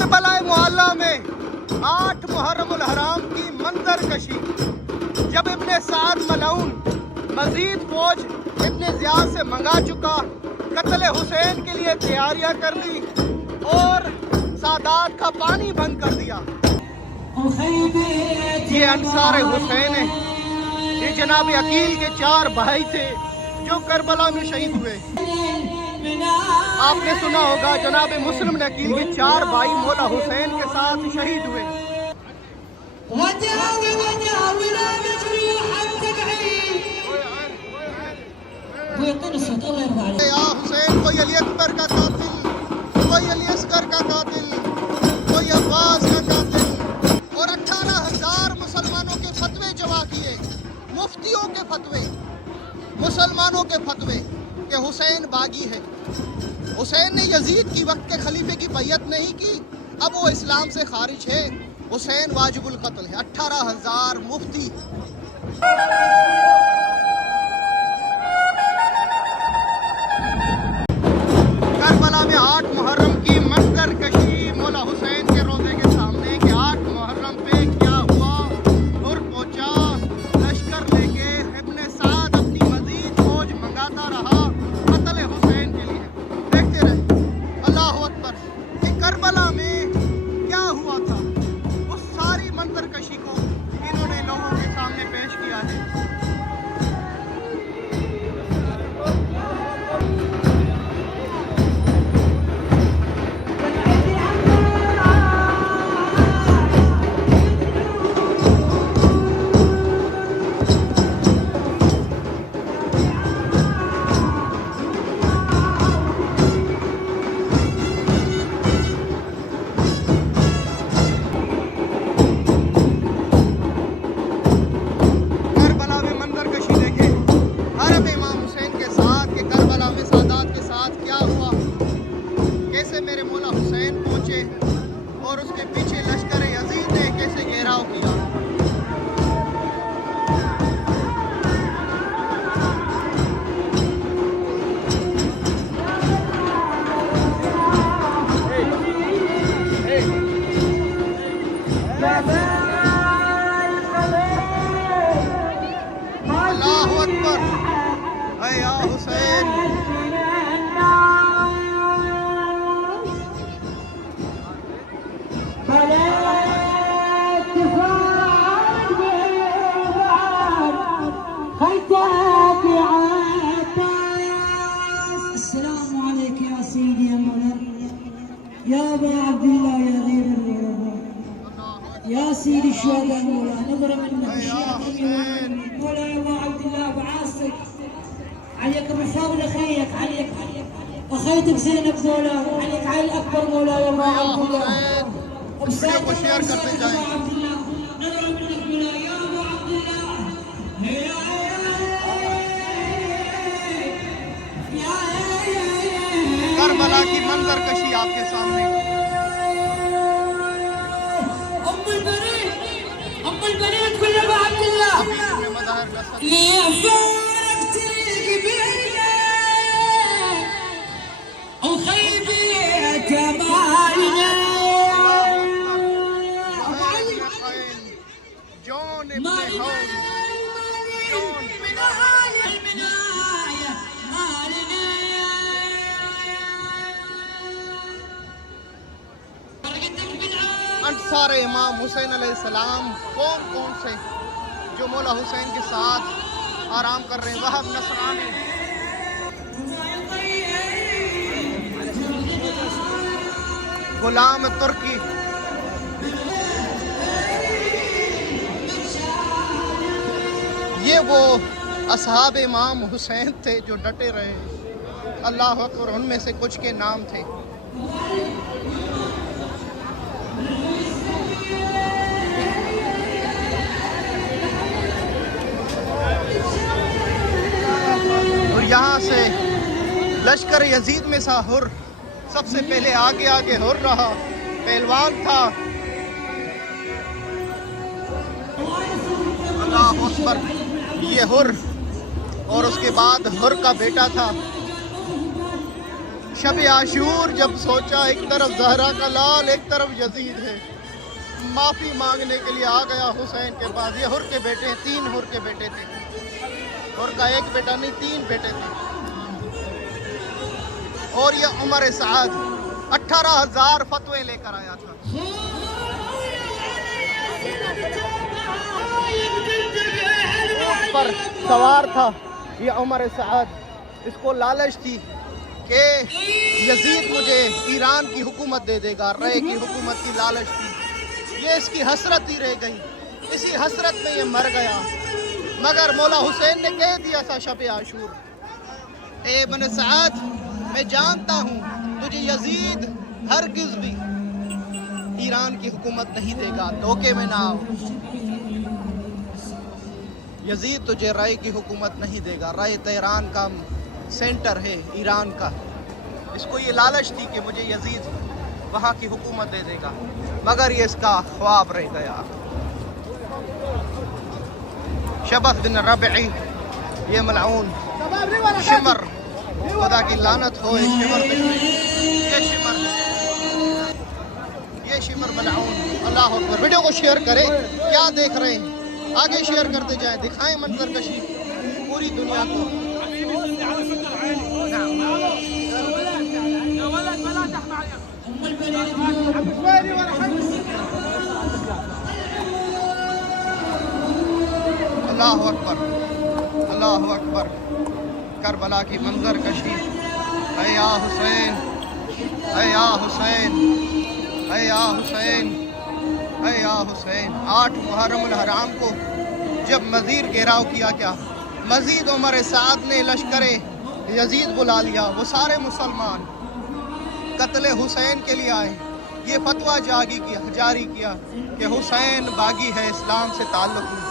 کربلا معلی میں 8 محرم الحرام کی منظر کشی، جب ابن سعد ملعون مزید فوج ابن زیاد سے منگا چکا، قتل حسین کے لیے تیاریاں کر لی اور سادات کا پانی بند کر دیا۔ یہ انصار حسین ہیں، یہ جناب عقیل کے 4 بھائی تھے جو کربلا میں شہید ہوئے۔ آپ نے سنا ہوگا جناب مسلم نے عقیل کے 4 بھائی مولا حسین کے ساتھ شہید ہوئے۔ یا حسین، کوئی علی اکبر کا قاتل، کوئی علی اصغر کا قاتل، کوئی عباس کا قاتل، اور 18,000 مسلمانوں کے فتوے جمع کیے، مفتیوں کے فتوے، مسلمانوں کے فتوے کہ حسین باغی ہے۔ حسین نے یزید کی وقت کے خلیفے کی بیعت نہیں کی، اب وہ اسلام سے خارج ہے، حسین واجب القتل ہے۔ 18,000 مفتی۔ کربلا میں 8 محرم کی منظر کشی مولا حسین کے روضے کے سامنے کہ 8 محرم پہ کیا ہوا۔ اور پہنچا لشکر لے کے، ابن سعد اپنی مزید فوج منگاتا رہا قتل حسین کے لیے۔ دیکھتے رہے، اللہ اکبر، کہ کربلا میں کیا ہوا تھا، اس ساری منظر کشی کو انہوں نے لوگوں کے سامنے پیش کیا ہے۔ میرے مولا حسین پہنچے اور اس کے پیچھے لشکر یزید نے کیسے گھیراؤ کیا۔ اللہ اکبر، اے یا حسین۔ السلام عليك يا سيدي يا مولانا يا ابا عبد الله يا غير الغرباء يا سيدي الشهداء مولانا، نظرة منك الشيخ مولاي ابا عبد الله بعاصك عليك ابو فاضل اخيك، عليك اخيتك زينب مولاي، عليك علي الاكبر مولاي ابا عبد الله وبسيط کو شیئر کرتے جائیں۔ نظرة منك مولاي يا ابا عبد الله کربلا کی منظر کشی آپ کے سامنے۔ ام البنات كل ابو عبد الله ليه فارقت القبيله وخيبه جمالنا جون ابن هون، جون انصار امام حسین علیہ السلام کون کون سے جو مولا حسین کے ساتھ آرام کر رہے ہیں؟ وہب نصرانی، غلام ترکی، یہ وہ اصحاب امام حسین تھے جو ڈٹے رہے۔ اللہ اکبر، ان میں سے کچھ کے نام تھے۔ اور یہاں سے لشکر یزید میں سا حر سب سے پہلے آگے حر رہا، پہلوان تھا۔ اللہ اکبر، یہ حر، اور اس کے بعد حر کا بیٹا تھا شب عاشور جب سوچا ایک طرف زہرا کا لال ایک طرف یزید ہے، معافی مانگنے کے لیے آ گیا حسین کے پاس. یہ حر کے بیٹے ہیں، 3 حر کے بیٹے تھے. حر کا ایک بیٹا نہیں 3 بیٹے تھے. اور یہ عمر سعد 18,000 فتوے لے کر آیا تھا. پر سوار تھا یہ عمر سعد. اس کو لالچ تھی کہ یزید مجھے ایران کی حکومت دے دے گا، رے کی حکومت کی لالچ تھی. یہ اس کی حسرت ہی رہ گئی، اسی حسرت میں یہ مر گیا. مگر مولا حسین نے کہہ دیا تھا شب عاشور، اے ابن سعد میں جانتا ہوں تجھے یزید ہرگز بھی ایران کی حکومت نہیں دے گا، دھوکے میں نہ آؤ. یزید تجھے رائے کی حکومت نہیں دے گا. رائے تہران کا سینٹر ہے ایران کا. اس کو یہ لالچ تھی کہ مجھے یزید وہاں کی حکومت دے دے گا، مگر یہ اس کا خواب رہ گیا. شبث بن ربعی یہ ملعون شمر، خدا کی لعنت ہو اس شمر پہ. یہ شمر ملعون. اللہ اکبر. ویڈیو کو شیئر کریں. کیا دیکھ رہے ہیں؟ آگے شیئر کرتے جائیں، دکھائیں منظر کشی پوری دنیا کو. اللہ اکبر، اللہ اکبر. کربلا کی منظر کشی. اے یا حسین، اے یا حسین، اے یا حسین، اے یا حسین. 8 محرم الحرام کو جب مزید گھیراؤ کیا، کیا مزید عمر سعد نے لشکر یزید بلا لیا. وہ سارے مسلمان قتل حسین کے لیے آئے. یہ فتویٰ جاری کیا کہ حسین باغی ہے، اسلام سے تعلق نہیں.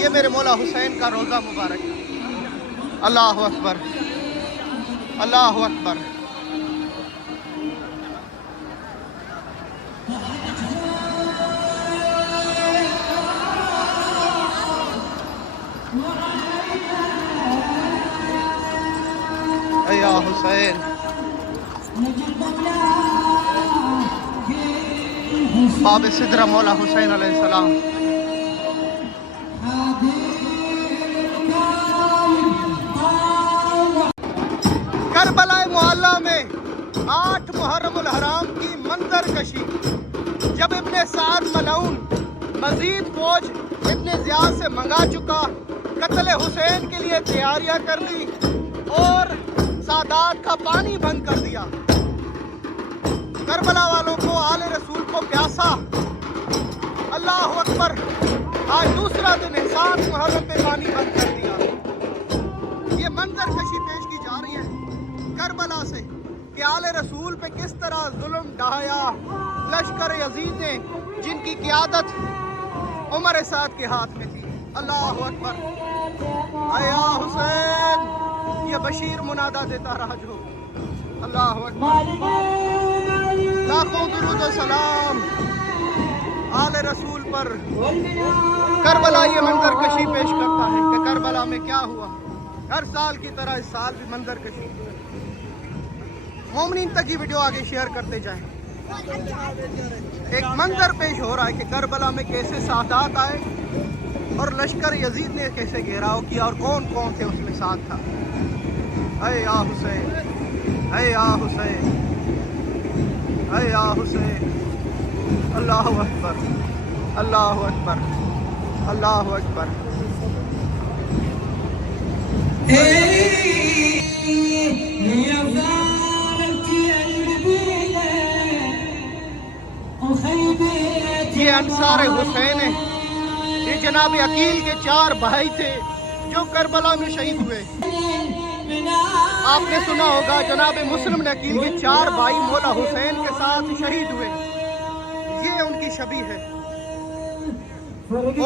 یہ میرے مولا حسین کا روزہ مبارک ہے. اللہ اکبر، اللہ اکبر. اے یا حسین. باب سدرہ مولا حسین علیہ السلام. کربلا معلی میں 8 محرم الحرام کی منظر کشی. جب ابن سعد ملعون مزید فوج ابن زیاد سے منگا چکا، قتل حسین کے لیے تیاریاں کر لی اور سادات کا پانی بند کر دیا. کربلا والوں کو، آل رسول کو پیاسا. اللہ اکبر. آج دوسرا دن ہے، 7 محرم پہ پانی بند کر دیا. یہ منظر کشی پیش کی جا رہی ہے کربلا سے کہ آل رسول پہ کس طرح ظلم ڈھایا لشکر یزید نے، جن کی قیادت عمر سعد کے ہاتھ میں تھی. اللہ اکبر. اے یا حسین. یہ بشیر منادہ دیتا رہا جو. اللہ اکبر. لاکھوں درود و سلام آل رسول پر. کربلا یہ منظر کشی پیش کرتا ہے کہ کربلا میں کیا ہوا. ہر سال کی طرح اس سال بھی منظر کشی. مومنین تک یہ ویڈیو آگے شیئر کرتے جائیں. ایک منظر پیش ہو رہا ہے کہ کربلا میں کیسے سادات آئے اور لشکر یزید نے کیسے گھیراؤ کیا اور کون کون سے اس میں ساتھ تھا. اے یا حسین، اے یا حسین، اے یا حسین. اللہ اکبر، اللہ اکبر، اللہ اکبر. یہ انصار حسین ہیں. یہ جناب عقیل کے 4 بھائی تھے جو کربلا میں شہید ہوئے. آپ نے سنا ہوگا جناب مسلم نے عقیل کے 4 بھائی مولا حسین کے ساتھ شہید ہوئے. یہ ان کی شبیہ ہے.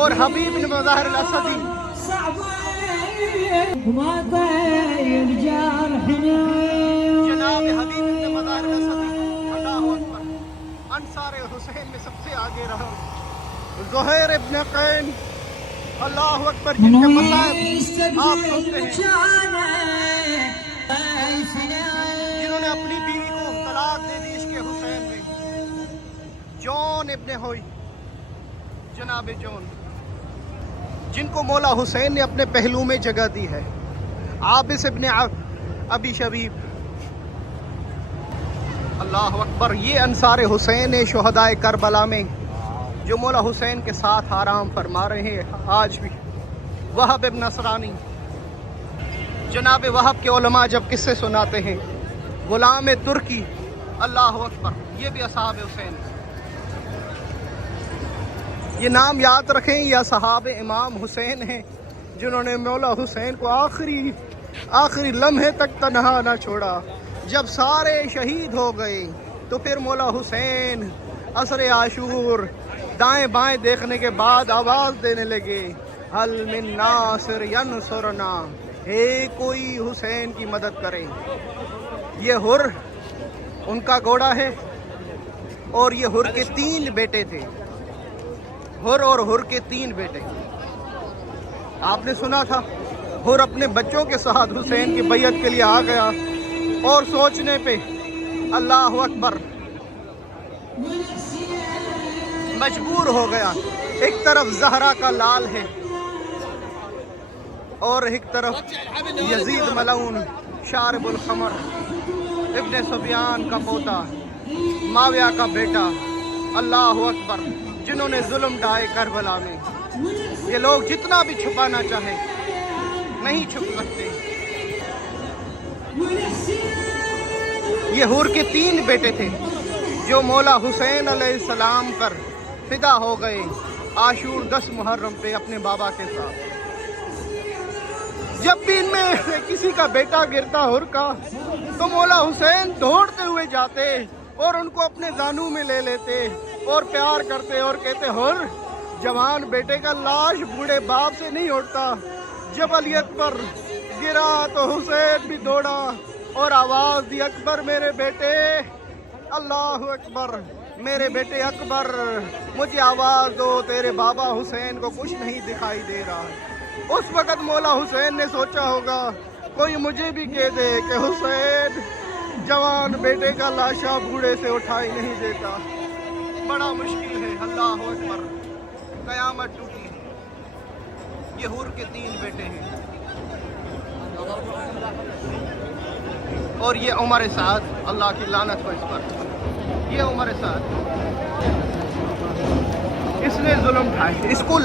اور حبیب بن مظاہر الاسدی، جناب حبیب بن مظاہر الاسدی. اللہ اکبر. انصار حسین میں سب سے آگے رہا زہیر ابن قین. اللہ اکبر. جن کے مصائب آپ سنتے ہیں، جنہوں نے نے اپنی بیوی کو طلاق دے دی عشق حسین میں. جون ابن ہوئی، جناب جون، جن کو مولا حسین نے اپنے پہلو میں جگہ دی ہے. عابس ابن ابی شبیب، اللہ اکبر. یہ انصار حسین شہدائے کربلا میں جو مولا حسین کے ساتھ آرام فرما رہے ہیں آج بھی. وہب ابن نصرانی، جناب وہب کے علماء جب قصے سناتے ہیں. غلام ترکی، اللہ اکبر، یہ بھی اصحاب حسین. یہ نام یاد رکھیں، یہ اصحاب امام حسین ہیں جنہوں نے مولا حسین کو آخری لمحے تک تنہا نہ چھوڑا. جب سارے شہید ہو گئے تو پھر مولا حسین عصر عاشور دائیں بائیں دیکھنے کے بعد آواز دینے لگے، حل من ناصر ینصرنا، ہے کوئی حسین کی مدد کرے. یہ ہر ان کا گھوڑا ہے، اور یہ ہر کے 3 بیٹے تھے. ہر کے 3 بیٹے. آپ نے سنا تھا ہر اپنے بچوں کے ساتھ حسین کی بیعت کے لیے آ گیا، اور سوچنے پہ اللہ اکبر مجبور ہو گیا. ایک طرف زہرا کا لال ہے اور ایک طرف یزید ملعون شارب الخمر ابن سفیان کا پوتا، معاویہ کا بیٹا، اللہ اکبر، جنہوں نے ظلم ڈھائے کربلا میں. یہ لوگ جتنا بھی چھپانا چاہے نہیں چھپ سکتے. یہ ہر کے 3 بیٹے تھے جو مولا حسین علیہ السلام پر فدا ہو گئے عاشور 10 محرم پہ اپنے بابا کے ساتھ. جب بھی ان میں کسی کا بیٹا گرتا ہر کا تو مولا حسین دوڑتے ہوئے جاتے اور ان کو اپنے زانو میں لے لیتے اور پیار کرتے اور کہتے، ہر جوان بیٹے کا لاش بوڑھے باپ سے نہیں اٹھتا. جب علی اکبر گرا تو حسین بھی دوڑا اور آواز دی، اکبر میرے بیٹے، اللہ اکبر میرے بیٹے اکبر، مجھے آواز دو، تیرے بابا حسین کو کچھ نہیں دکھائی دے رہا. اس وقت مولا حسین نے سوچا ہوگا کوئی مجھے بھی کہہ دے کہ حسین جوان بیٹے کا لاشا بوڑھے سے اٹھائی نہیں دیتا. بڑا مشکل ہے. اللہ اکبر، قیامت ٹوٹی. یہ ہر کے 3 بیٹے ہیں، اور یہ عمر سعد، اللہ کی لعنت ہو اس پر. یہ عمر سعد، اس نے ظلم ڈھائے. اس کو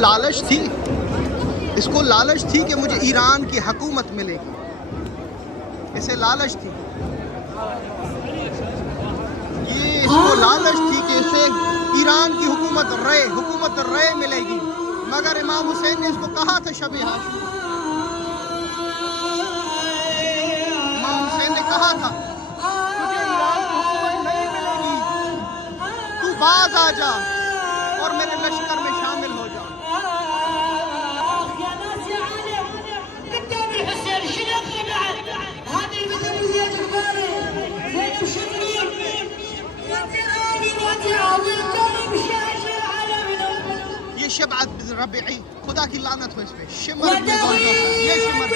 لالچ تھی کہ مجھے ایران کی حکومت ملے گی. اسے لالچ تھی، اس کو لالچ تھی کہ اسے ایران کی حکومت رے ملے گی. مگر امام حسین نے اس کو کہا تھا شب عاشور. امام حسین نے کہا تھا تجھے ایران کی حکومت نہیں ملے گی، تو باز آ جا اور میرے لشکر میں شامل ہو جا. یہ شبعت بن ربیعی، خدا کی لعنت ہو اس پہ. شمر بن زوجہ، یہ شمر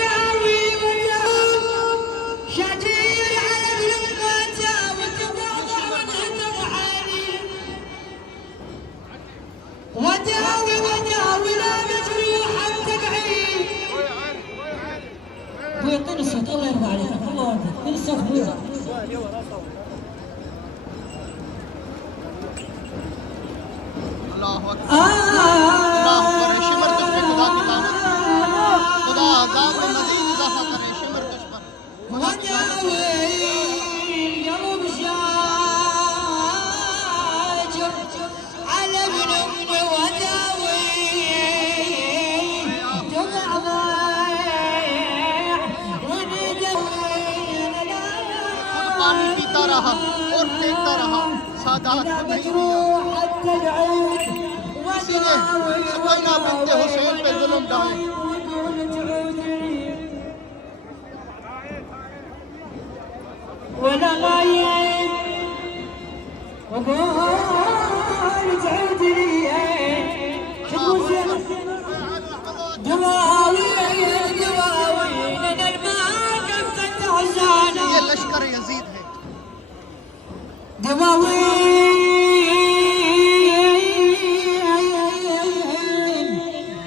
تنصت. الله يرضى عليك، الله يرضى تنصت بويا. اللہ اکبر، اللہ اکبر. شمر تجھ پہ خدا کی لعنت، خدا عذاب میں مزید اضافہ کرے. شمر تجھ پر خدا کی لعنت. پانی پیتا رہا اور پھینکتا رہا، سادات کو نہیں دیا. اسی نے سکینہ بنت حسین پہ ظلم ڈھائے. یہ لشکر یزید ہے. الطويل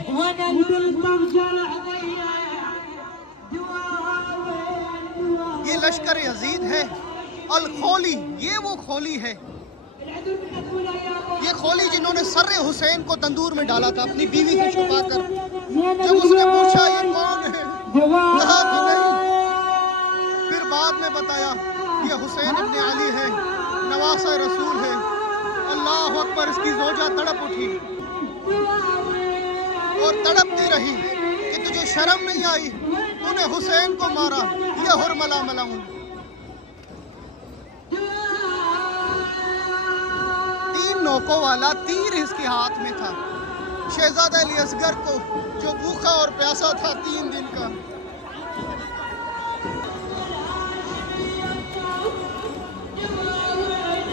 ونبذ المرجع یہ لشکر یزید ہے الخولی، یہ وہ کھولی ہے، یہ کھولی جنہوں نے سر حسین کو تندور میں ڈالا تھا اپنی بیوی سے چھپا کر۔ جب اس نے پوچھا یہ کون ہے، کہا کہ نہیں، پھر بعد میں بتایا یہ حسین ابن علی ہے، نواسہ رسول ہے۔ اللہ اکبر، اس کی زوجہ تڑپ اٹھی اور تڑپتی رہی کہ تجھے شرم نہیں آئی، تو نے حسین کو مارا، یہ حرملہ ملعون۔ 3 نوکوں والا تیر اس کے ہاتھ میں تھا، شہزادہ علی اصغر کو جو بھوکا اور پیاسا تھا 3 دن کا۔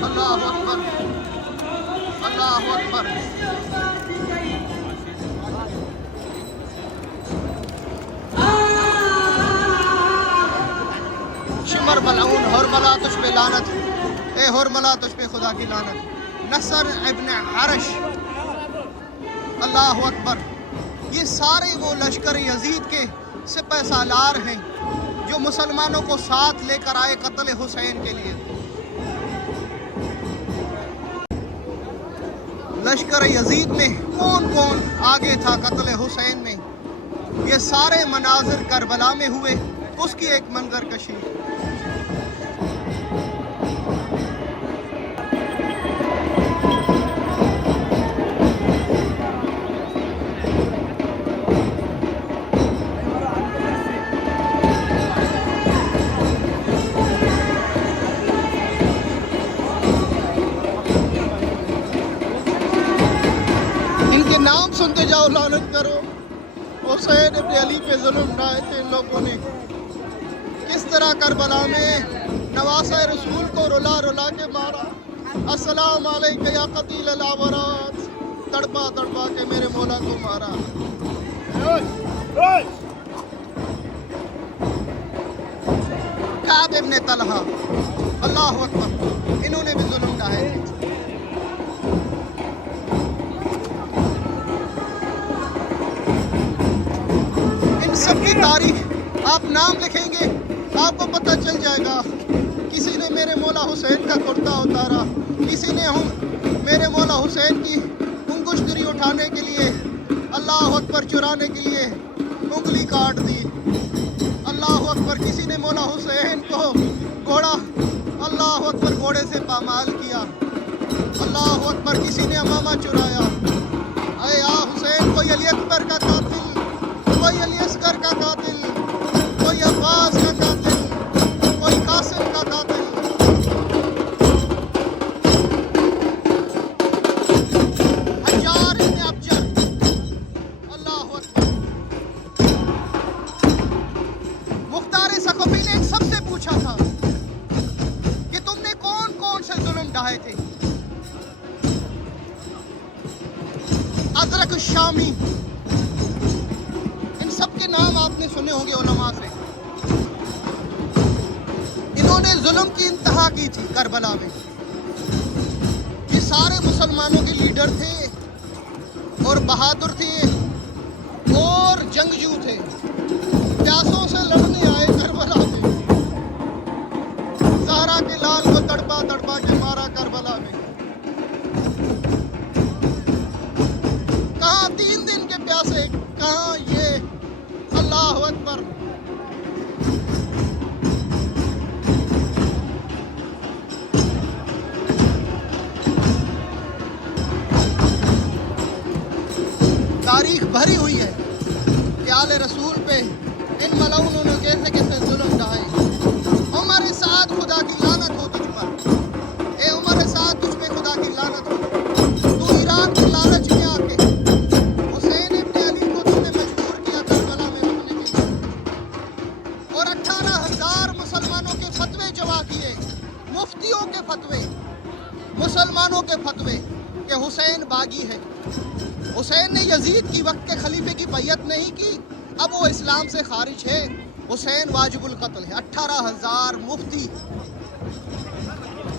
اللہ اکبر، اللہ اکبر۔ شمر ملعون، حرملہ تجھ پہ لعنت، اے حرملہ تجھ پہ خدا کی لعنت۔ نصر ابن حرش، اللہ اکبر۔ یہ سارے وہ لشکر یزید کے سپہ سالار ہیں جو مسلمانوں کو ساتھ لے کر آئے قتل حسین کے لیے۔ لشکر یزید میں کون کون آگے تھا قتل حسین میں، یہ سارے مناظر کربلا میں ہوئے، اس کی ایک منظر کشی۔ نام سنتے جاؤ، لعنت کرو۔ حسین ابن علی پہ ظلم ڈھائے تھے ان لوگوں نے، کس طرح کربلا میں نواسہ رسول کو رلا رلا کے مارا۔ السلام علیکہ یا قتیل الاورات، تڑپا تڑپا کے میرے مولا کو مارا۔ کعب ابن طلحہ، اللہ اکبر، انہوں نے بھی ظلم ڈھائے تھے۔ سب کی تاریخ آپ نام لکھیں گے آپ کو پتہ چل جائے گا۔ کسی نے میرے مولا حسین کا کرتا اتارا، کسی نے میرے مولا حسین کی انگشتری اٹھانے کے لیے، اللہ اکبر، چرانے کے لیے انگلی کاٹ دی۔ اللہ اکبر، کسی نے مولا حسین کو گھوڑا، اللہ اکبر، گھوڑے سے پامال کیا۔ اللہ اکبر، کسی نے امامہ چرایا۔ اے حسین، کوئی علی اکبر کا قاتل، کوئی علی اصغر کا قاتل، کوئی عباس کا قاتل، کوئی قاسم کا قاتل۔ حجار ابن ابجر، اللہ اکبر۔ مختار ثقفی نے ان سب سے پوچھا تھا کہ تم نے کون کون سے ظلم ڈھائے تھے۔ ازرق الشامی، سب کے نام آپ نے سنے ہوں گے علماء سے۔ انہوں نے ظلم کی انتہا کی تھی کربلا میں۔ یہ سارے مسلمانوں کے لیڈر تھے اور بہادر تھے اور جنگجو تھے، پیاسوں سے لڑنے آئے کربلا میں۔ زہرا کے لال کو تڑپا تڑپا کے مارا کربلا میں۔ کہاں 3 دن کے پیاسے، کہاں یہ، اللہ اکبر۔ تاریخ بھری ہوئی ہے کہ آل رسول پہ ان ملعونوں نے کیسے کیسے ظلم ڈھائے۔ عمر سعد، خدا کی لعنت ہو تجھ پر، اے عمر سعد، تجھ پہ خدا کی لعنت ہو۔ تو ایران کے لالچ میں آ کے حسین ابن علی کو تم نے مجبور کیا کربلا میں رکھنے کے لیے، اور 18,000 مسلمانوں کے فتوے جمع کیے، مفتیوں کے فتوے، مسلمانوں کے فتوے کہ حسین باغی ہے۔ حسین نے یزید کی وقت کے خلیفے کی بیعت نہیں کی، اب وہ اسلام سے خارج ہے، حسین واجب القتل ہے۔ 18,000 مفتی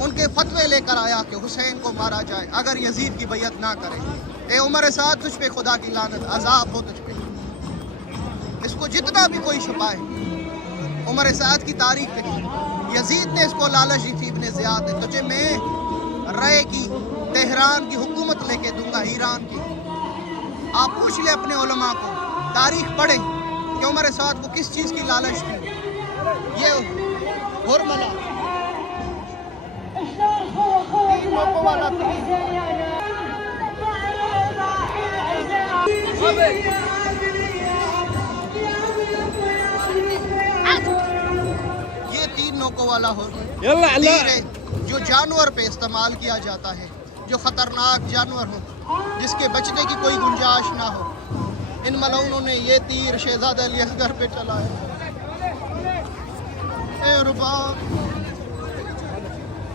ان کے فتوے لے کر آیا کہ حسین کو مارا جائے اگر یزید کی بیعت نہ کرے. اے عمر سعد تجھ پہ خدا کی لعنت، عذاب ہو تجھ پہ. اس کو جتنا بھی کوئی چھپائے عمر سعد کی تاریخ پہ یزید نے اس کو لالچ دی تھی ابن زیاد نے، تجھے میں رائے کی تہران کی حکومت لے کے دوں گا، ایران کی. آپ پوچھ لیں اپنے علماء کو، تاریخ پڑھیں کہ عمر سعد کو کس چیز کی لالچ تھی. یہ ہرملا یہ 3 نوکوں والا تیر ہے جو جانور پہ استعمال کیا جاتا ہے، جو خطرناک جانور ہو، جس کے بچنے کی کوئی گنجائش نہ ہو. ان ملعونوں نے یہ تیر شہزادہ علی اصغر پہ چلایا. اے رباب،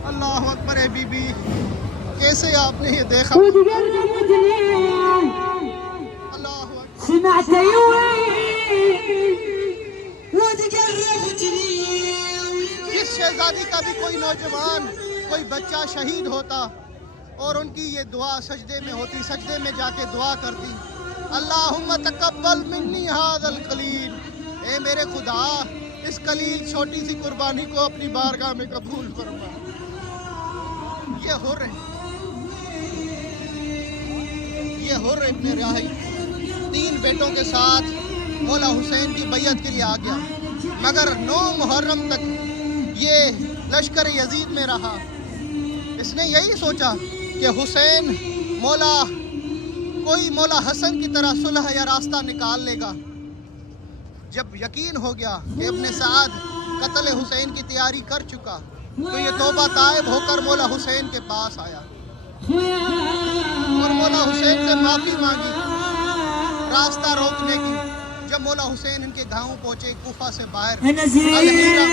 اللہ اکبر. اے بی بی، کیسے آپ نے یہ دیکھا؟ اللہ اکبر. سمعت جس شہزادی کا بھی کوئی نوجوان، کوئی بچہ شہید ہوتا اور ان کی یہ دعا سجدے میں ہوتی، سجدے میں جا کے دعا کرتی، اللہم تقبل منی ھذا القلیل، اے میرے خدا اس قلیل چھوٹی سی قربانی کو اپنی بارگاہ میں قبول فرما. یہ حر ابن ریاحی 3 بیٹوں کے ساتھ مولا حسین کی بیعت کے لیے آ گیا، مگر 9 محرم تک یہ لشکر یزید میں رہا. اس نے یہی سوچا کہ حسین مولا حسن کی طرح صلح یا راستہ نکال لے گا. جب یقین ہو گیا کہ ابن سعد قتل حسین کی تیاری کر چکا تو یہ توبہ تائب ہو کر مولا حسین کے پاس آیا اور مولا حسین سے معافی مانگی راستہ روکنے کی. جب مولا حسین ان کے گاؤں پہنچے کوفہ سے باہر الحیرہ